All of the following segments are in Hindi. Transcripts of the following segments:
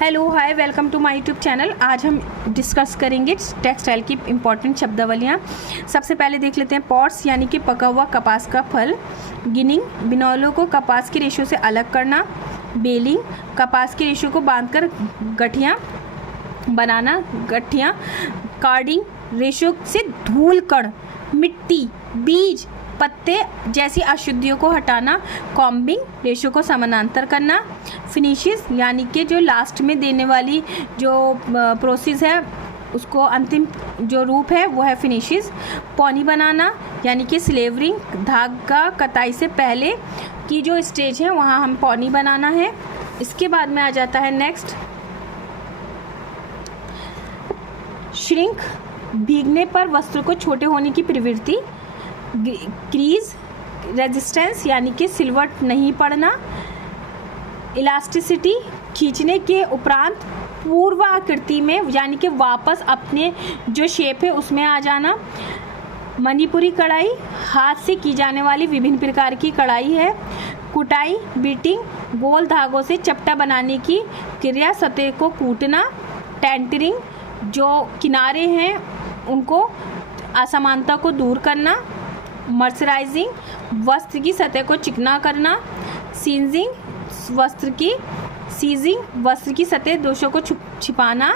Hello hi welcome to my YouTube channel. आज हम डिस्कस करेंगे टेक्सटाइल की इम्पॉर्टेंट शब्दावलियाँ। सबसे पहले देख लेते हैं पॉट्स यानी कि पका हुआ कपास का फल। गिनिंग, बिनौलों को कपास की रेशों से अलग करना। बेलिंग, कपास की रेशों को बांधकर गठियाँ बनाना, गठियाँ। कार्डिंग, रेशों से धूल कण, मिट्टी, बीज, पत्ते जैसी अशुद्धियों को हटाना। कॉम्बिंग, रेशों को समानांतर करना। फिनिशेस यानी कि जो लास्ट में देने वाली जो प्रोसेस है उसको अंतिम जो रूप है वो है फिनिशेस। पौनी बनाना यानी कि स्लेवरिंग, धागा कताई से पहले की जो स्टेज है वहाँ हम पौनी बनाना है। इसके बाद में आ जाता है नेक्स्ट श्रिंक, भीगने पर वस्त्र को छोटे होने की प्रवृत्ति। क्रीज, रेजिस्टेंस यानी कि सिलवट नहीं पड़ना। इलास्टिसिटी, खींचने के उपरांत पूर्व आकृति में यानी कि वापस अपने जो शेप है उसमें आ जाना। मणिपुरी कढ़ाई, हाथ से की जाने वाली विभिन्न प्रकार की कढ़ाई है। कुटाई, बीटिंग, गोल धागों से चपटा बनाने की क्रिया, सतह को कूटना। टेंटरिंग, जो किनारे हैं उनको असमानता को दूर करना। मर्सराइजिंग, वस्त्र की सतह को चिकना करना। सीजिंग, वस्त्र की सतह दोषों को छिपाना।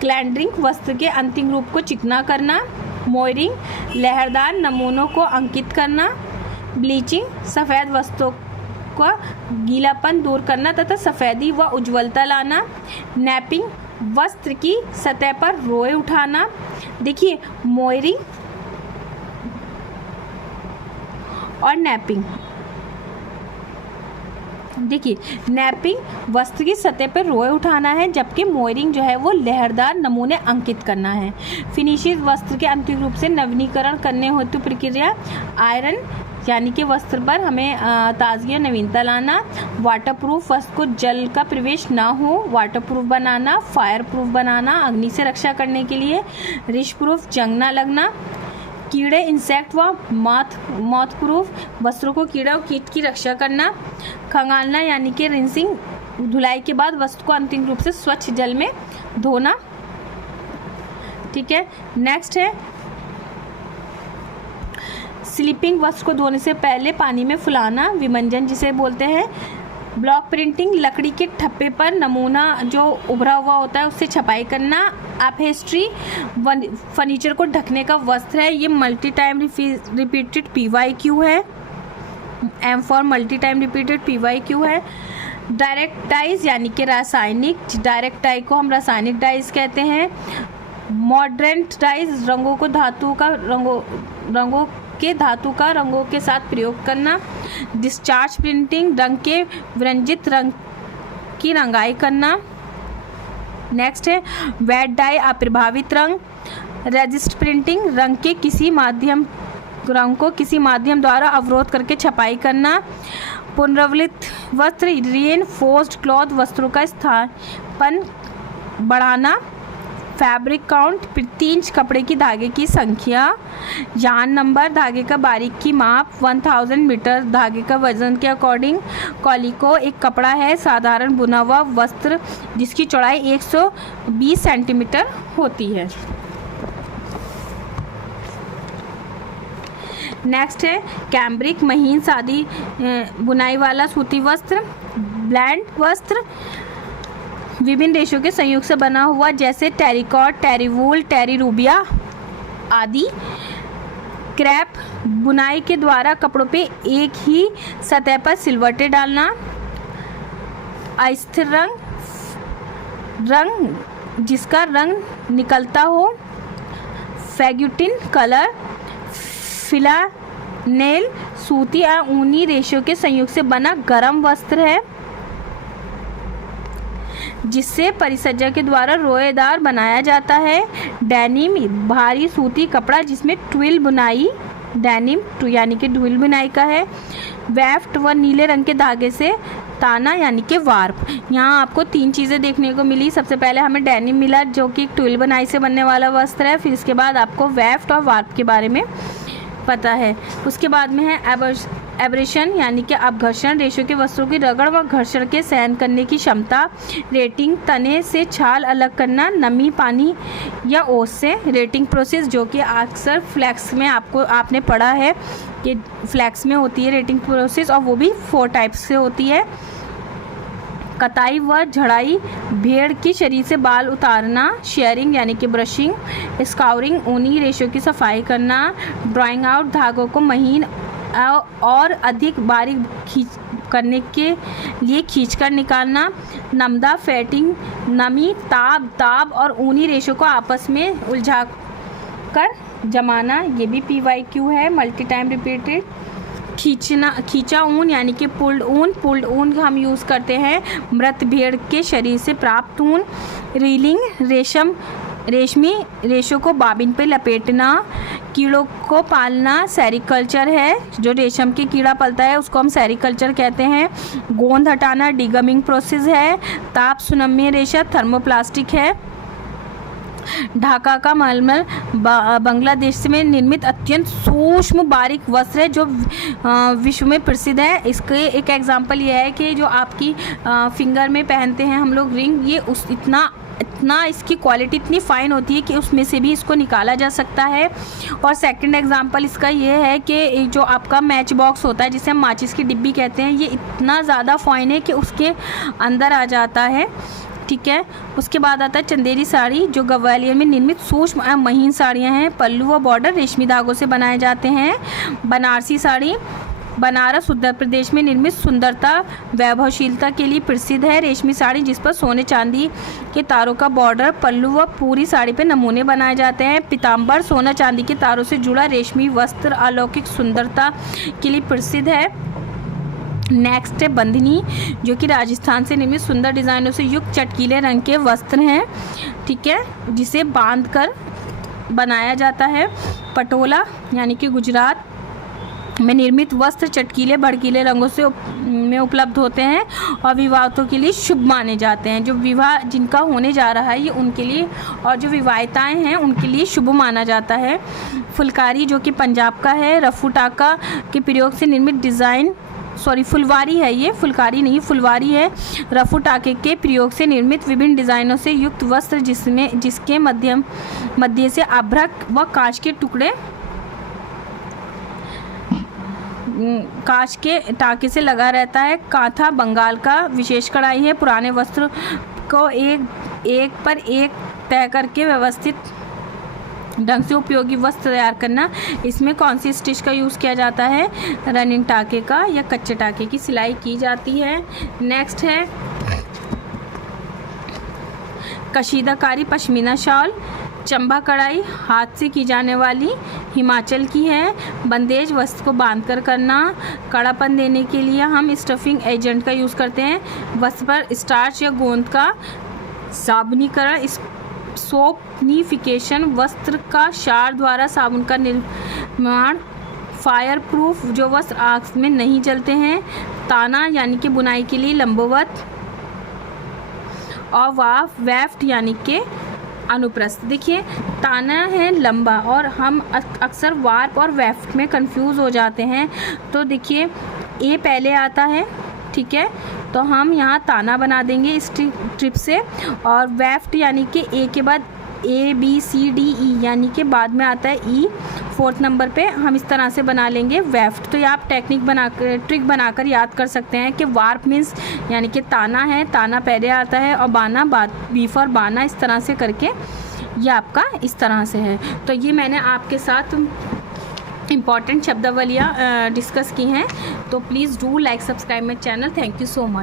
क्लैंडरिंग, वस्त्र के अंतिम रूप को चिकना करना। मोयरिंग, लहरदार नमूनों को अंकित करना। ब्लीचिंग, सफ़ेद वस्त्रों का गीलापन दूर करना तथा सफ़ेदी व उज्ज्वलता लाना। नैपिंग, वस्त्र की सतह पर रोए उठाना। देखिए मोयरिंग और नैपिंग, देखिए नैपिंग वस्त्र की सतह पर रोए उठाना है, जबकि मोयरिंग जो है वो लहरदार नमूने अंकित करना है। फिनिशेस, वस्त्र के अंतिम रूप से नवीनीकरण करने हेतु प्रक्रिया। आयरन यानी कि वस्त्र पर हमें ताजगी नवीनता लाना। वाटरप्रूफ, वस्त्र को जल का प्रवेश ना हो वाटरप्रूफ बनाना। फायर प्रूफ बनाना, अग्नि से रक्षा करने के लिए। रिश प्रूफ, जंग ना लगना। कीड़े, इंसेक्ट व मॉथ प्रूफ, वस्त्रों को कीड़ा और कीट की रक्षा करना। खंगालना यानी कि रिंसिंग, धुलाई के बाद वस्त्र को अंतिम रूप से स्वच्छ जल में धोना। ठीक है, नेक्स्ट है स्लीपिंग, वस्त्र को धोने से पहले पानी में फुलाना, विमंजन जिसे बोलते हैं। ब्लॉक प्रिंटिंग, लकड़ी के ठप्पे पर नमूना जो उभरा हुआ होता है उससे छपाई करना। अपहेस्ट्री, फर्नीचर को ढकने का वस्त्र है, ये मल्टी टाइम रिपीटेड PYQ है। M for multi time repeated PYQ है। डायरेक्ट डाइज यानी कि रासायनिक, डायरेक्ट डाई को हम रासायनिक डाइज कहते हैं। मॉडरेंट डाइज, रंगों को धातु का रंगों के साथ प्रयोग करना। डिस्चार्ज प्रिंटिंग, रंग के व्यंजित रंग की रंगाई करना। नेक्स्ट है वेट डाई, अप्रभावित रंग। रेजिस्ट प्रिंटिंग, रंग को किसी माध्यम द्वारा अवरोध करके छपाई करना। पुनरावृत्त वस्त्र, रीइंफोर्स्ड क्लॉथ, वस्त्रों का स्थापन बढ़ाना। फैब्रिक काउंट, प्रति इंच कपड़े की धागे की संख्या। यार्न नंबर, धागे का बारीकी माप 1000 मीटर, धागे का वजन के अकॉर्डिंग। कॉलिको, एक कपड़ा है साधारण बुना हुआ वस्त्र जिसकी चौड़ाई 120 सेंटीमीटर होती है। नेक्स्ट है कैम्ब्रिक, महीन सादी बुनाई वाला सूती वस्त्र। ब्लैंड वस्त्र, विभिन्न रेशों के संयोग से बना हुआ जैसे टेरिकॉट, टेरीवूल, टेरीरूबिया आदि। क्रैप, बुनाई के द्वारा कपड़ों पे एक ही सतह पर सिलवटें डालना। अस्थिर रंग जिसका रंग निकलता हो। फैग्यूटिन कलर, फिलानेल, सूती या ऊनी रेशों के संयोग से बना गर्म वस्त्र है जिससे परिसज्जा के द्वारा रोएदार बनाया जाता है। डेनिम, भारी सूती कपड़ा जिसमें ट्विल बुनाई, डेनिम यानी कि ट्विल बुनाई का है। वेफ्ट, व नीले रंग के धागे से ताना यानी कि वार्प। यहाँ आपको 3 चीज़ें देखने को मिली। सबसे पहले हमें डेनिम मिला जो कि ट्विल बुनाई से बनने वाला वस्त्र है, फिर इसके बाद आपको वेफ्ट और वार्प के बारे में पता है। उसके बाद में है एब्रेशन यानी कि अपघर्षण, रेशों के वस्त्रों की रगड़ व घर्षण के सहन करने की क्षमता। रेटिंग, तने से छाल अलग करना, नमी, पानी या ओस से। रेटिंग प्रोसेस जो कि अक्सर फ्लैक्स में आपने पढ़ा है कि फ्लैक्स में होती है रेटिंग प्रोसेस, और वो भी 4 टाइप्स से होती है। कताई व झड़ाई, भेड़ की शरीर से बाल उतारना। शेयरिंग यानी कि ब्रशिंग। स्काउरिंग, ऊनी रेशों की सफाई करना। ड्राइंग आउट, धागों को महीन और अधिक बारीक करने के लिए खींचकर निकालना। नमदा, फेटिंग, नमी, ताब और ऊनी रेशों को आपस में उलझाकर जमाना। ये भी PYQ है, मल्टी टाइम रिपीटेड। खींचा ऊन यानी कि पुल्ड ऊन हम यूज़ करते हैं मृत भेड़ के शरीर से प्राप्त ऊन। रीलिंग, रेशमी रेशों को बाबिन पे लपेटना। कीड़ों को पालना सेरिकल्चर है, जो रेशम के कीड़ा पलता है उसको हम सेरिकल्चर कहते हैं। गोंद हटाना डिगमिंग प्रोसेस है। ताप सुनम्य रेशा थर्मोप्लास्टिक है। ढाका का मलमल बांग्लादेश में निर्मित अत्यंत सूक्ष्म बारीक वस्त्र है जो विश्व में प्रसिद्ध है। इसके एक एग्जांपल ये है कि जो आपकी फिंगर में पहनते हैं हम लोग रिंग, ये इतना इसकी क्वालिटी इतनी फ़ाइन होती है कि उसमें से भी इसको निकाला जा सकता है। और सेकंड एग्जांपल इसका ये है कि जो आपका मैच बॉक्स होता है जिसे हम माचिस की डिब्बी कहते हैं, ये इतना ज़्यादा फ़ाइन है कि उसके अंदर आ जाता है। ठीक है, उसके बाद आता है चंदेरी साड़ी, जो ग्वालियर में निर्मित सूक्ष्म एवं महीन साड़ियाँ हैं। पल्लू व बॉर्डर रेशमी धागों से बनाए जाते हैं। बनारसी साड़ी, बनारस उत्तर प्रदेश में निर्मित सुंदरता वैभवशीलता के लिए प्रसिद्ध है। रेशमी साड़ी जिस पर सोने चांदी के तारों का बॉर्डर, पल्लू व पूरी साड़ी पे नमूने बनाए जाते हैं। पीताम्बर, सोना चांदी के तारों से जुड़ा रेशमी वस्त्र अलौकिक सुंदरता के लिए प्रसिद्ध है। नेक्स्ट है बंधनी, जो कि राजस्थान से निर्मित सुंदर डिज़ाइनों से युक्त चटकीले रंग के वस्त्र हैं। ठीक है, जिसे बांध कर बनाया जाता है। पटोला यानी कि गुजरात में निर्मित वस्त्र चटकीले भड़कीले रंगों से में उपलब्ध होते हैं और विवाहितों के लिए शुभ माने जाते हैं। जो विवाह जिनका होने जा रहा है ये उनके लिए, और जो विवाहिताएँ हैं उनके लिए शुभ माना जाता है। फुलकारी, जो कि पंजाब का है, रफू टाका के प्रयोग से निर्मित डिज़ाइन, फुलवारी है ये, फुलकारी नहीं फुलवारी है। रफू टाके के प्रयोग से निर्मित विभिन्न डिज़ाइनों से युक्त वस्त्र जिसके मध्य से आभ्रक व कांच के टाके से लगा रहता है। कांथा बंगाल का विशेष कढ़ाई है। पुराने वस्त्र को एक पर एक तय करके व्यवस्थित ढंग से उपयोगी वस्त्र तैयार करना। इसमें कौन सी स्टिच का यूज़ किया जाता है? रनिंग टाके का या कच्चे टाके की सिलाई की जाती है। नेक्स्ट है कशीदाकारी पश्मीना शॉल। चंबा कढ़ाई हाथ से की जाने वाली, हिमाचल की है। बंदेज वस्त्र को बांधकर करना। कड़ापन देने के लिए हम स्टफिंग एजेंट का यूज़ करते हैं। वस्त्र पर स्टार्च या गोंद का साबुनीकरण, सोपनीफिकेशन, वस्त्र का क्षार द्वारा साबुन का निर्माण। फायर प्रूफ, जो वस्त्र आग में नहीं जलते हैं। ताना यानी कि बुनाई के लिए लंबवत, और वेफ्ट यानी कि अनुप्रस्थ। देखिए ताना है लंबा और हम अक्सर वार्प और वेफ्ट में कंफ्यूज हो जाते हैं। तो देखिए ए पहले आता है, ठीक है, तो हम यहाँ ताना बना देंगे इस ट्रिप से। और वेफ्ट यानी कि ए के बाद ABCDE यानी कि बाद में आता है E, 4th नंबर पे हम इस तरह से बना लेंगे वेफ्ट। तो ये आप ट्रिक बनाकर याद कर सकते हैं कि वार्प मीन्स यानी कि ताना है, ताना पहले आता है, और बाना बी फॉर बाना, इस तरह से करके ये आपका इस तरह से है। तो ये मैंने आपके साथ इम्पॉर्टेंट शब्दावलियाँ डिस्कस की हैं। तो please do like subscribe my channel. Thank you so much.